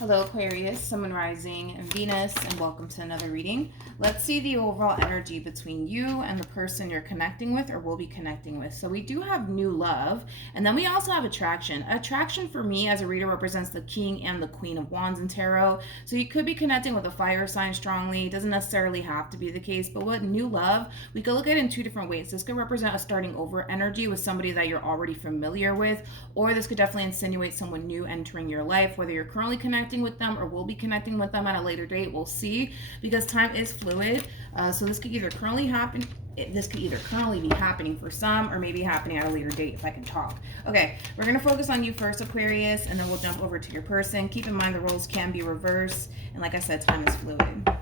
Hello Aquarius, Sun, Moon, Rising, and Venus, and welcome to another reading. Let's see the overall energy between you and the person you're connecting with or will be connecting with. So we do have new love, and then we also have attraction. Attraction for me as a reader represents the King and the Queen of Wands in Tarot. So you could be connecting with a fire sign strongly. It doesn't necessarily have to be the case, but with new love, we could look at it in two different ways. This could represent a starting over energy with somebody that you're already familiar with, or this could definitely insinuate someone new entering your life, whether you're currently connecting with them or will be connecting with them at a later date. We'll see, because time is fluid. So this could either currently happen. This could either currently be happening for some or maybe happening at a later date, if I can talk. Okay, we're going to focus on you first, Aquarius, and then we'll jump over to your person. Keep in mind the roles can be reversed, and like I said, time is fluid.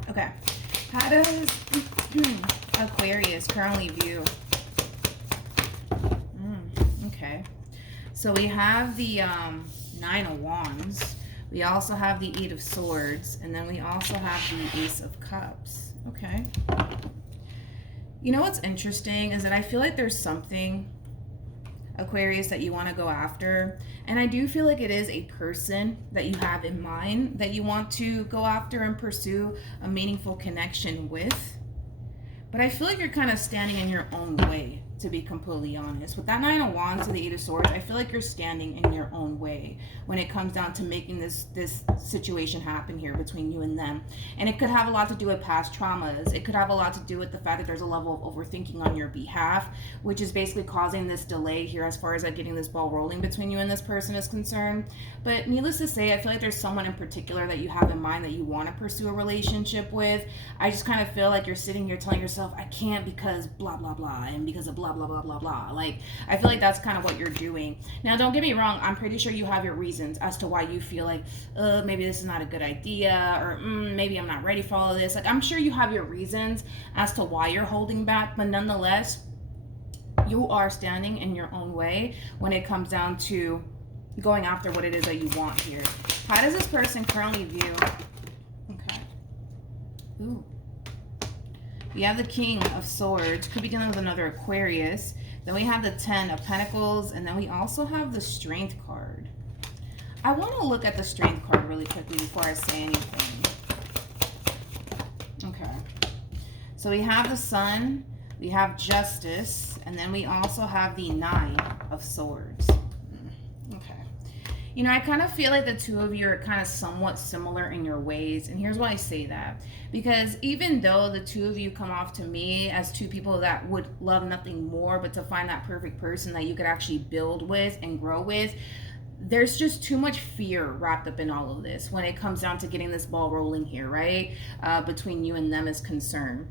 Okay, how does Aquarius currently view? Okay, so we have the Nine of Wands. We also have the Eight of Swords, and then we also have the Ace of Cups. Okay. You know what's interesting is that I feel like there's something, Aquarius, that you want to go after. And I do feel like it is a person that you have in mind that you want to go after and pursue a meaningful connection with. But I feel like you're kind of standing in your own way, to be completely honest. With that Nine of Wands to the Eight of Swords, I feel like you're standing in your own way when it comes down to making this situation happen here between you and them. And it could have a lot to do with past traumas. It could have a lot to do with the fact that there's a level of overthinking on your behalf, which is basically causing this delay here as far as like getting this ball rolling between you and this person is concerned. But needless to say, I feel like there's someone in particular that you have in mind that you want to pursue a relationship with. I just kind of feel like you're sitting here telling yourself, I can't because blah, blah, blah, and because of blah, blah, blah, blah, blah. Like, I feel like that's kind of what you're doing. Now, don't get me wrong. I'm pretty sure you have your reasons as to why you feel like, maybe this is not a good idea, or maybe I'm not ready for all of this. Like, I'm sure you have your reasons as to why you're holding back, but nonetheless, you are standing in your own way when it comes down to going after what it is that you want here. How does this person currently view? Okay. Ooh. We have the King of Swords. Could be dealing with another Aquarius. Then we have the Ten of Pentacles. And then we also have the Strength card. I want to look at the Strength card really quickly before I say anything. Okay. So we have the Sun. We have Justice. And then we also have the Nine of Swords. Okay. You know, I kind of feel like the two of you are kind of somewhat similar in your ways. And here's why I say that. Because even though the two of you come off to me as two people that would love nothing more but to find that perfect person that you could actually build with and grow with, there's just too much fear wrapped up in all of this when it comes down to getting this ball rolling here, right? Between you and them is concerned.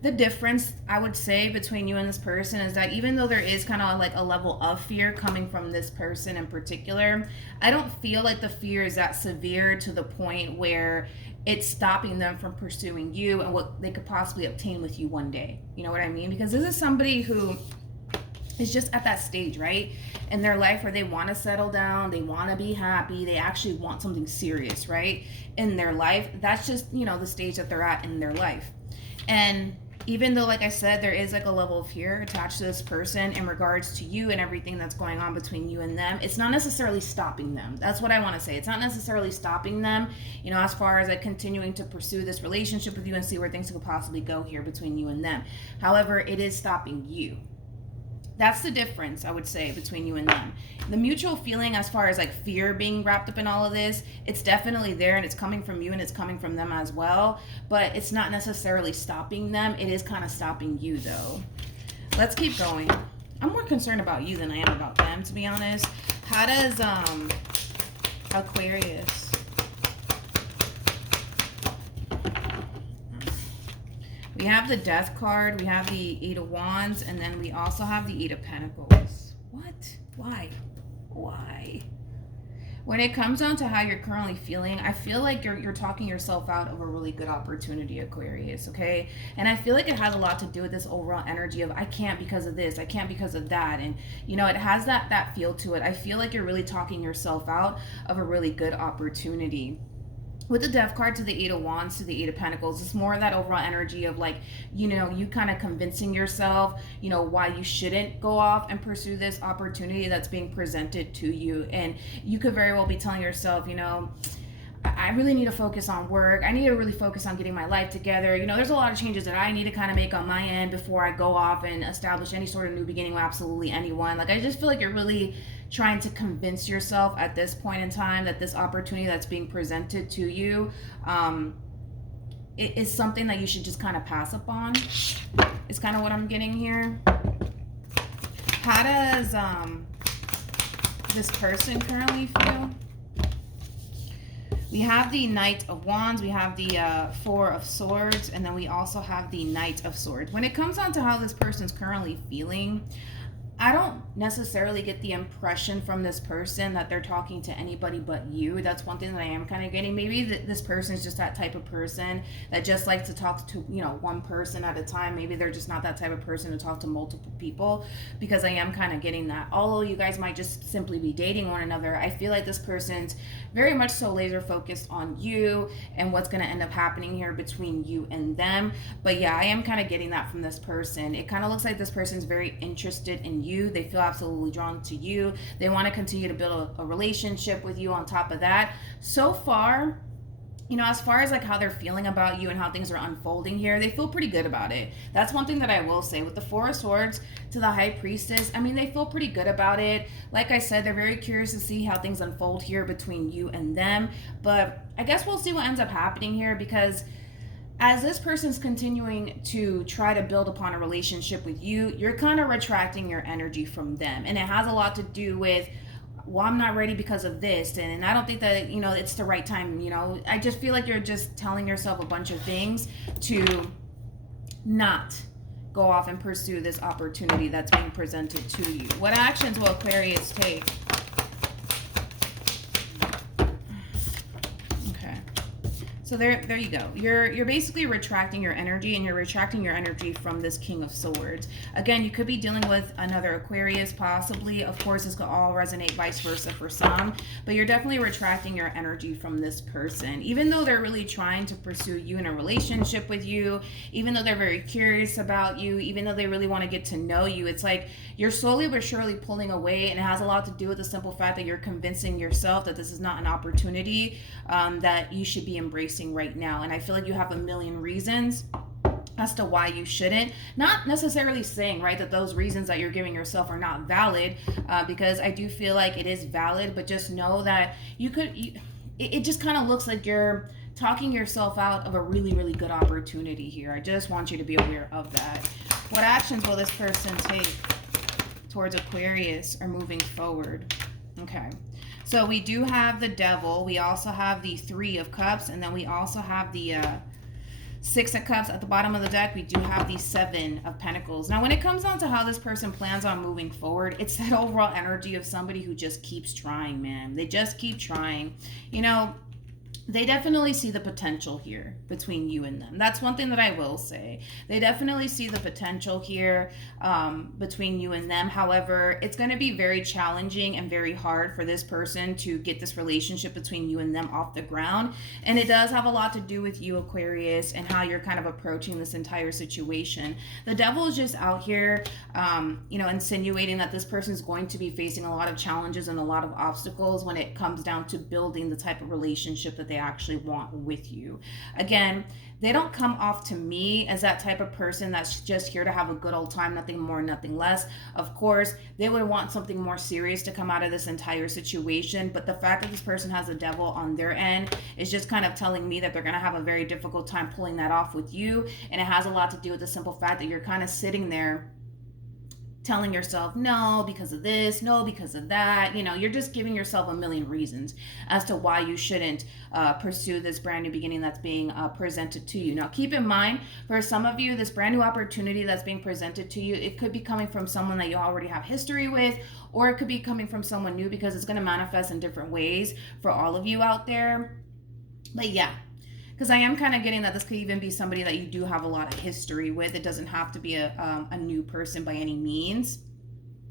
The difference, I would say, between you and this person is that even though there is kind of like a level of fear coming from this person in particular, I don't feel like the fear is that severe to the point where it's stopping them from pursuing you and what they could possibly obtain with you one day. You know what I mean? Because this is somebody who is just at that stage, right, in their life where they want to settle down, they want to be happy, they actually want something serious, right, in their life. That's just, you know, the stage that they're at in their life. And even though, like I said, there is like a level of fear attached to this person in regards to you and everything that's going on between you and them, it's not necessarily stopping them. That's what I want to say. It's not necessarily stopping them, you know, as far as like continuing to pursue this relationship with you and see where things could possibly go here between you and them. However, it is stopping you. That's the difference, I would say, between you and them. The mutual feeling as far as like fear being wrapped up in all of this, it's definitely there, and it's coming from you and it's coming from them as well. But it's not necessarily stopping them. It is kind of stopping you, though. Let's keep going. I'm more concerned about you than I am about them, to be honest. How does Aquarius... We have the Death card, we have the Eight of Wands, and then we also have the Eight of Pentacles. What? Why? Why? When it comes down to how you're currently feeling, I feel like you're talking yourself out of a really good opportunity, Aquarius, okay? And I feel like it has a lot to do with this overall energy of I can't because of this, I can't because of that. And, you know, it has that feel to it. I feel like you're really talking yourself out of a really good opportunity. With the Death card to the Eight of Wands to the Eight of Pentacles, it's more of that overall energy of like, you know, you kind of convincing yourself, you know, why you shouldn't go off and pursue this opportunity that's being presented to you. And you could very well be telling yourself, you know, I really need to focus on work. I need to really focus on getting my life together. You know, there's a lot of changes that I need to kind of make on my end before I go off and establish any sort of new beginning with absolutely anyone. Like, I just feel like you're really trying to convince yourself at this point in time that this opportunity that's being presented to you it is something that you should just kind of pass up on. Is kind of what I'm getting here. How does this person currently feel? We have the Knight of Wands, we have the Four of Swords, and then we also have the Knight of Swords. When it comes down to how this person's currently feeling, I don't necessarily get the impression from this person that they're talking to anybody but you. That's one thing that I am kind of getting. Maybe this person is just that type of person that just likes to talk to, you know, one person at a time. Maybe they're just not that type of person to talk to multiple people, because I am kind of getting that. Although you guys might just simply be dating one another, I feel like this person's very much so laser focused on you and what's going to end up happening here between you and them. But yeah, I am kind of getting that from this person. It kind of looks like this person's very interested in you. They feel absolutely drawn to you. They want to continue to build a relationship with you on top of that. So far, you know, as far as like how they're feeling about you and how things are unfolding here, they feel pretty good about it. That's one thing that I will say. With the Four of Swords to the High Priestess, I mean, they feel pretty good about it. Like I said, they're very curious to see how things unfold here between you and them. But I guess we'll see what ends up happening here, because as this person's continuing to try to build upon a relationship with you, you're kind of retracting your energy from them. And it has a lot to do with, well, I'm not ready because of this, and I don't think that, you know, it's the right time. You know, I just feel like you're just telling yourself a bunch of things to not go off and pursue this opportunity that's being presented to you. What actions will Aquarius take? So there you go. You're basically retracting your energy, and you're retracting your energy from this King of Swords. Again, you could be dealing with another Aquarius, possibly. Of course, this could all resonate vice versa for some, but you're definitely retracting your energy from this person. Even though they're really trying to pursue you in a relationship with you, even though they're very curious about you, even though they really want to get to know you, it's like you're slowly but surely pulling away, and it has a lot to do with the simple fact that you're convincing yourself that this is not an opportunity that you should be embracing right now. And I feel like you have a million reasons as to why you shouldn't. Not necessarily saying, right, that those reasons that you're giving yourself are not valid, because I do feel like it is valid, but just know that it just kind of looks like you're talking yourself out of a really, really good opportunity here. I just want you to be aware of that. What actions will this person take towards Aquarius or moving forward? Okay. So we do have the Devil. We also have the Three of Cups. And then we also have the Six of Cups. At the bottom of the deck, we do have the Seven of Pentacles. Now, when it comes down to how this person plans on moving forward, it's that overall energy of somebody who just keeps trying, man. They just keep trying. You know, they definitely see the potential here between you and them. That's one thing that I will say. They definitely see the potential here between you and them. However, it's going to be very challenging and very hard for this person to get this relationship between you and them off the ground. And it does have a lot to do with you, Aquarius, and how you're kind of approaching this entire situation. The Devil is just out here, you know, insinuating that this person is going to be facing a lot of challenges and a lot of obstacles when it comes down to building the type of relationship that they actually want with you. Again, they don't come off to me as that type of person that's just here to have a good old time, nothing more, nothing less. Of course, they would want something more serious to come out of this entire situation, but the fact that this person has a Devil on their end is just kind of telling me that they're going to have a very difficult time pulling that off with you, and it has a lot to do with the simple fact that you're kind of sitting there telling yourself, no, because of this, no, because of that. You know, you're just giving yourself a million reasons as to why you shouldn't pursue this brand new beginning that's being presented to you. Now, keep in mind, for some of you, this brand new opportunity that's being presented to you, it could be coming from someone that you already have history with, or it could be coming from someone new, because it's going to manifest in different ways for all of you out there. But yeah, because I am kind of getting that this could even be somebody that you do have a lot of history with. It doesn't have to be a new person by any means.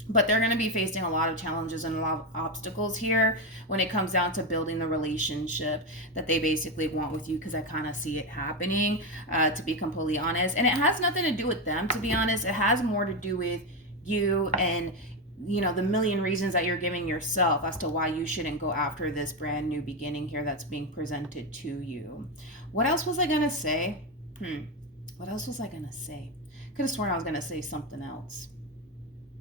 But they're going to be facing a lot of challenges and a lot of obstacles here when it comes down to building the relationship that they basically want with you, because I kind of see it happening, to be completely honest. And it has nothing to do with them, to be honest. It has more to do with you and the million reasons that you're giving yourself as to why you shouldn't go after this brand new beginning here that's being presented to you. What else was I going to say? What else was I going to say? Could have sworn I was going to say something else.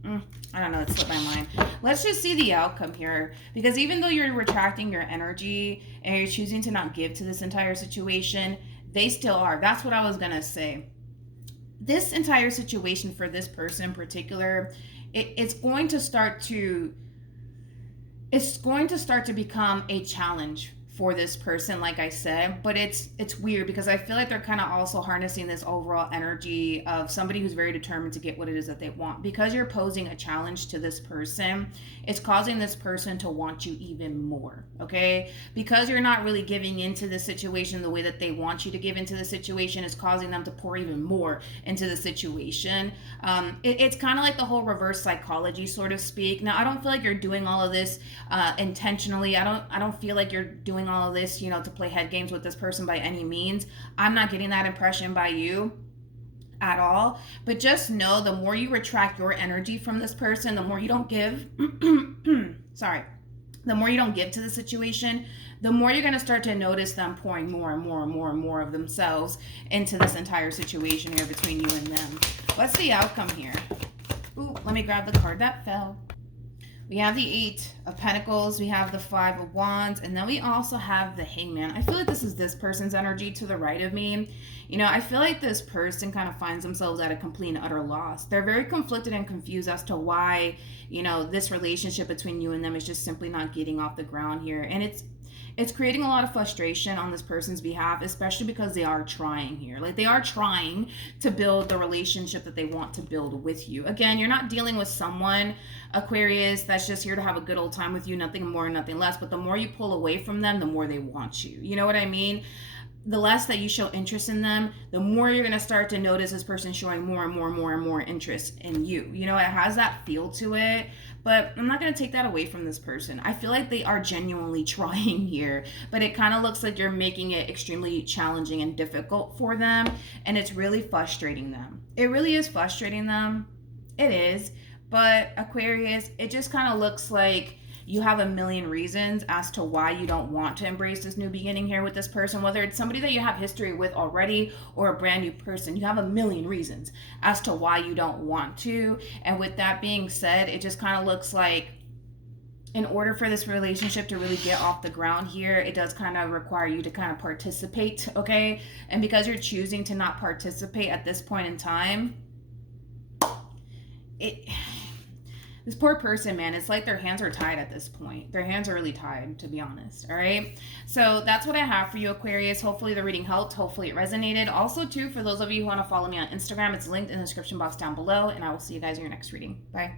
I don't know, it slipped my mind. Let's just see the outcome here, because even though you're retracting your energy and you're choosing to not give to this entire situation, they still are. That's what I was going to say. This entire situation for this person in particular, it's going to start to become a challenge for this person, like I said. But it's weird, because I feel like they're kind of also harnessing this overall energy of somebody who's very determined to get what it is that they want. Because you're posing a challenge to this person, it's causing this person to want you even more, okay? Because you're not really giving into the situation the way that they want you to give into the situation, is causing them to pour even more into the situation. It's kind of like the whole reverse psychology, sort of speak. Now, I don't feel like you're doing all of this intentionally. I don't feel like you're doing all of this, to play head games with this person by any means. I'm not getting that impression by you at all. But just know, the more you retract your energy from this person, the more you don't give, the more you don't give to the situation, the more you're going to start to notice them pouring more and more and more and more of themselves into this entire situation here between you and them. What's the outcome here? Ooh, let me grab the card that fell. We have the 8 of Pentacles, we have the 5 of Wands, and then we also have the Hangman. I feel like this is this person's energy to the right of me. I feel like this person kind of finds themselves at a complete and utter loss. They're very conflicted and confused as to why, this relationship between you and them is just simply not getting off the ground here. And it's creating a lot of frustration on this person's behalf, especially because they are trying here. Like, they are trying to build the relationship that they want to build with you. Again, you're not dealing with someone, Aquarius, that's just here to have a good old time with you, nothing more, nothing less. But the more you pull away from them, the more they want you. You know what I mean? The less that you show interest in them, the more you're going to start to notice this person showing more and more and more and more interest in you. It has that feel to it, but I'm not going to take that away from this person. I feel like they are genuinely trying here, but it kind of looks like you're making it extremely challenging and difficult for them, and it's really frustrating them. It really is frustrating them. It is. But Aquarius, it just kind of looks like you have a million reasons as to why you don't want to embrace this new beginning here with this person, whether it's somebody that you have history with already or a brand new person. You have a million reasons as to why you don't want to. And with that being said, it just kind of looks like, in order for this relationship to really get off the ground here, it does kind of require you to kind of participate, okay? And because you're choosing to not participate at this point in time, this poor person, man, it's like their hands are tied at this point. Their hands are really tied, to be honest, all right? So that's what I have for you, Aquarius. Hopefully the reading helped. Hopefully it resonated. Also, too, for those of you who want to follow me on Instagram, it's linked in the description box down below, and I will see you guys in your next reading. Bye.